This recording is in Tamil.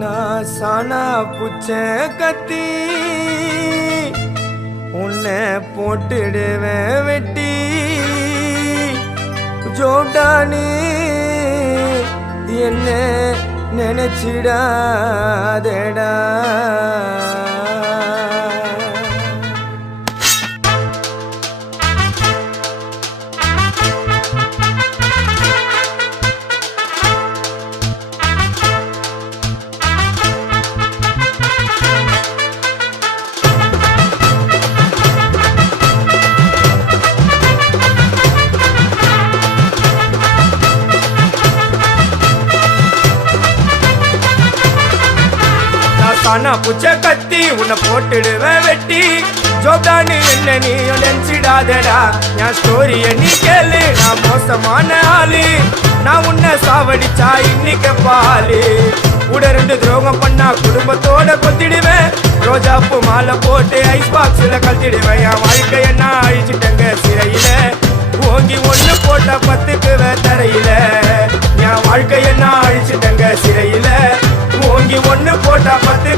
நான் சானா புச்ச கத்தி உன்னை போட்டுடுவேன் வெட்டி ஜோடானி என்ன நினைச்சிடாதடா. சானா புச்ச கத்தி உன்னை போட்டுடுவேன் வெட்டி ஜோதானு என்ன நீ நினைச்சிடாதடா. என் ஸ்டோரிய நீ கேளு, நான் மோசமான ஆளு. நான் உன்னை சாவடிச்சா இன்னைக்கு பாலு கூட 2 துரோகம் பண்ணா குடும்பத்தோட கொத்திடுவேன். ரோஜாப்பு மாலை போட்டு ஐஸ் பாக்ஸ்ல கழட்டிடுவேன். என் வாழ்க்கைய நான் அழிச்சிட்டேங்க சிறையில, ஓங்கி 1 போட்டா 10க்கு தரையில. என் வாழ்க்கைய நான் அழிச்சிட்டேங்க சிறையில, ஓங்கி 1 போட்டா 10